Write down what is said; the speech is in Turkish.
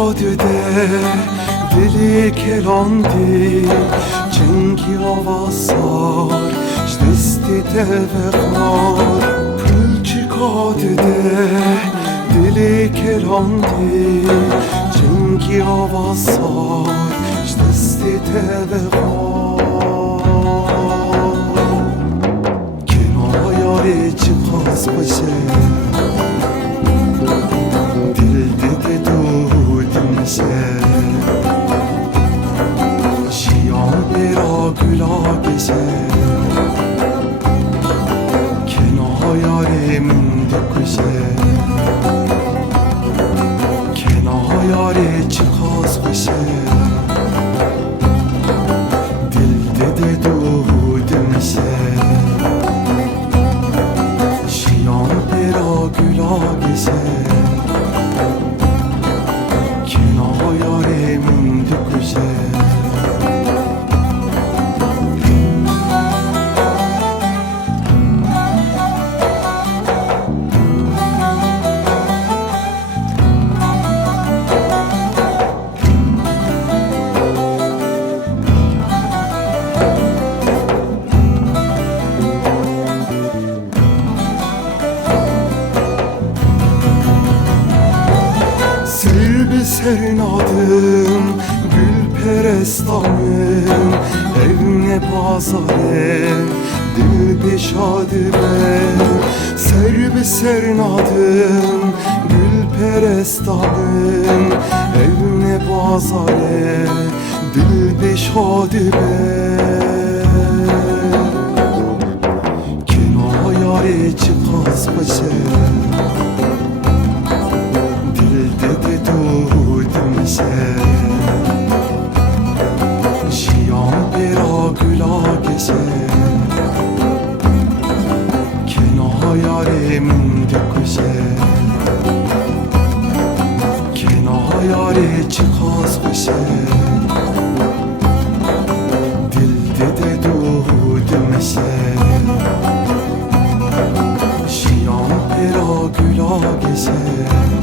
kadede dili kelandi Cengi avasar desti tevekar Pülçi kadede dili kelandi Cengi avasar desti tevekar Kenaya çıkaz başı Şiyan bera güla gece Kena yarim döküşe Kena yare çıkaz kışe Dilde de dödümüşe Şiyan bera güla gece Yarim döküşe Sernadım gül perestanım Evne pazarım dil bişadım Serbi sernadım gül perestanım Evne pazarım dil bişadım Kena yare çıkaz başı Şiyan bera güla gece Kena yarim döküşe Kena yare çıkaz kışe Dilde de dödümüşe Şiyan bera güla gece